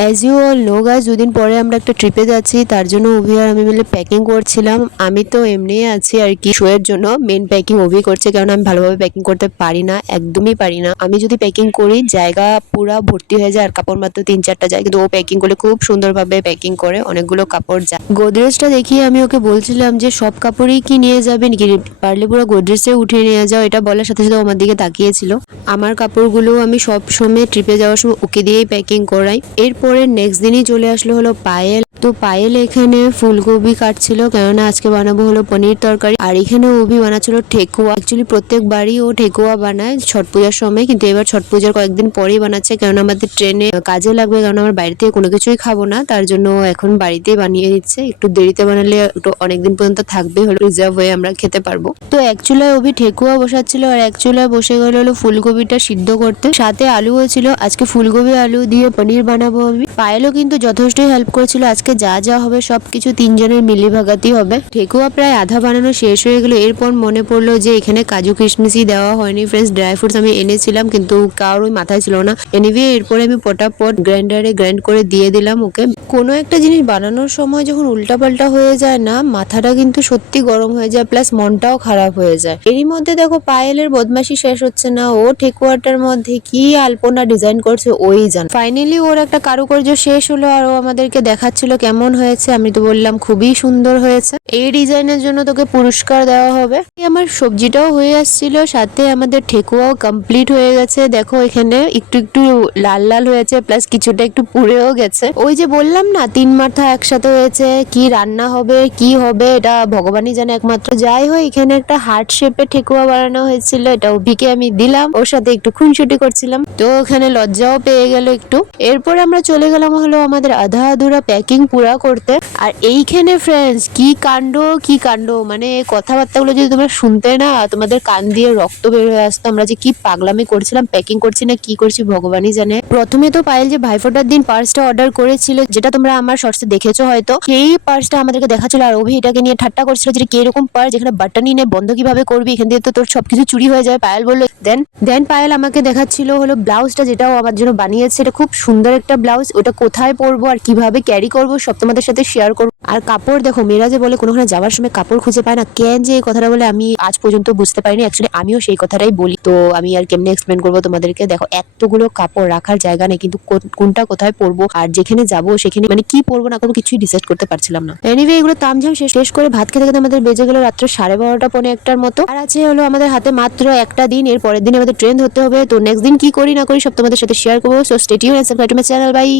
As you all know guys, দুদিন পরে আমরা একটা ট্রিপে যাচ্ছি, তার জন্য অভি আর আমি মিলে প্যাকিং করছিলাম। আমি তো এমনিই আছি আর কি, শোয়ের জন্য মেন প্যাকিং অভি করছে, কারণ আমি ভালোভাবে প্যাকিং করতে পারি না, একদমই পারি না। আমি যদি প্যাকিং করি জায়গা পুরা ভর্তি হয়ে যায় আর কাপড় মাত্র 3-4টা যায়, কিন্তু ও প্যাকিং করলে খুব সুন্দরভাবে প্যাকিং করে, অনেকগুলো কাপড় যায়। গোদরেজটা দেখিয়ে আমি ওকে বলছিলাম যে সব কাপড়ই কি নিয়ে যাবে নাকি, পারলে পুরো গোদরেজে উঠিয়ে নিয়ে যাও। এটা বলার সাথে সাথে আমার দিকে তাকিয়েছিল। আমার কাপড়গুলো আমি সব সময় ট্রিপে যাওয়ার সময় ওকে দিয়েই প্যাকিং করাই। এরপরে নেক্সট দিনই চলে আসলো হলো পায়েল। তো পায়েল এখানে ফুলকপি কাটছিল, কেননা আজকে বানাবো হলো পনির তরকারি। আর এখানে অভি বানাচ্ছিল ঠেকুয়া। অ্যাকচুয়ালি প্রত্যেকবারই ও ঠেকুয়া বানায় ছট পূজার সময়, কিন্তু এবার ছট পূজার কয়েকদিন পরেই বানাচ্ছে, কারণ আমাদের ট্রেনে কাজে লাগবে, কারণ আমার বাইরে থেকে কোনো কিছুই খাবো না, তার জন্য এখন বাড়িতেই বানিয়ে দিচ্ছে। একটু দেরিতে বানালে একটু অনেকদিন পর্যন্ত থাকবে, হলো রিজার্ভ হয়ে আমরা খেতে পারবো। তো এক চুলায় অভি ঠেকুয়া বসাচ্ছিল আর এক চুলায় বসে গেল হলো ফুলকপিটা সিদ্ধ করতে, সাথে আলুও ছিল। আজকে ফুলকপি আলু দিয়ে পনির বানাবো আমি। পায়েলও কিন্তু যথেষ্টই হেল্প করেছিল। আজকে যা যা হবে সবকিছু তিনজনের মিলিভাগাতি হবে। ঠেকুয়া প্রায় আধা বানানো শেষ হয়ে গেল। এরপর মনে পড়লো যে এখানে কাজু কিশমিশই দেওয়া হয়নি। ফ্রেন্ডস, ড্রাই ফ্রুটস আমি এনেছিলাম, কিন্তু কারোর মাথায় ছিল না। এনিওয়ে এরপরে আমি পটাপট গ্রাইন্ডারে গ্রাইন্ড করে দিয়ে দিলাম ওকে। কোনো একটা জিনিস বানানোর সময় যখন উল্টাপাল্টা হয়ে যায় না, মাথাটা কিন্তু সত্যি গরম হয়ে যায়, প্লাস মনটাও খারাপ হয়ে যায়। এরই মধ্যে দেখো পায়েলের বদমাশি শেষ হচ্ছে না। ও ঠেকুয়াটার মধ্যে কি আলপনা ডিজাইন করছে ওই জান। ফাইনালি ওর একটা কারুকার্য শেষ হলো আর ও আমাদেরকে দেখাচ্ছিল কেমন হয়েছে। আমি তো বললাম খুবই সুন্দর হয়েছে, এই ডিজাইনের জন্য তোকে পুরস্কার দেওয়া হবে। আমার সবজিটাও হয়ে আসছিল, সাথে আমাদের ঠেকুয়াও কমপ্লিট হয়ে গেছে। দেখো এখানে একটু একটু লাল লাল হয়েছে, প্লাস কিছুটা একটু পুড়েও গেছে। ওই যে বললাম না 3 মাথা একসাথে হয়েছে, কি রান্না হবে কি হবে এটা ভগবানই জানে একমাত্র। যাই হয় এখানে একটা হার্ট শেপে ঠেকুয়া বানানো হয়েছিল, এটা অভিকে আমি দিলাম, ওর সাথে একটু খুনসুটি করছিলাম, তো ওখানে লজ্জাও পেয়ে গেল একটু। এরপর আমরা চলে গেলাম হলো আমাদের আধা আধুরা প্যাকিং পুরা করতে। আর এইখানে ফ্রেন্ডস কি কাণ্ড কি কাণ্ড, মানে কথাবার্তাগুলো যদি তোমরা শুনতে না তোমাদের কান দিয়ে রক্ত বের হয়ে আসতো। আমরা যে কি পাগলামি করছিলাম, প্যাকিং করছি না কি করছি ভগবানই জানে। প্রথমে তো পায়েল যে ভাইফোঁটার দিন পার্সটা অর্ডার করেছিল, যেটা তোমরা আমার শর্টসে দেখেছো হয়তো, সেই পার্সটা আমাদেরকে দেখাচ্ছিল আর অভি এটাকে নিয়ে ঠাট্টা করছিল যে কি এরকম পার্স যেখানে বাটনই নেই, বন্ধ কিভাবে করবি, এখান দিয়ে তো তোর সবকিছু চুরি হয়ে যায়। পায়েল বললো দেন পায়েল আমাকে দেখাচ্ছিল হলো ব্লাউজটা, যেটাও আমার জন্য বানিয়েছে। এটা খুব সুন্দর একটা ব্লাউজ, ওটা কোথায় পরবো আর কিভাবে ক্যারি করবো সব তোমাদের সাথে শেয়ার করবো। আর কাপড় দেখো, মেয়েরা যে বলে কোনোখানে যাওয়ার সময় কাপড় খুঁজে পায় না, কেন যে এই কথাটা বলে আমি আজ পর্যন্ত বুঝতে পারিনি। অ্যাকচুয়ালি আমিও সেই কথাটাই বলি, তো আমি আর কেমনে এক্সপ্লেন করবো তোমাদেরকে। দেখো এতগুলো কাপড় রাখার জায়গা নেই, কিন্তু কোনটা কোথায় পরবো আর যেখানে যাবো সেখানে মানে কি পরবো না করবো কিছুই ডিসাইড করতে পারছিলাম না। এনিওয়ে এগুলো তামঝাম শেষ করে ভাত খেতে খেতে আমাদের বেজে গেল রাত্র 12:30 পৌনে 1টার মতো। আর আছে হলো আমাদের হাতে মাত্র একটা দিন, এর পরের দিন আমাদের ট্রেন ধরতে হবে। তো নেক্সট দিন কি করি না করি সব তোমাদের সাথে শেয়ার করবো। So stay tuned and subscribe to my channel. By.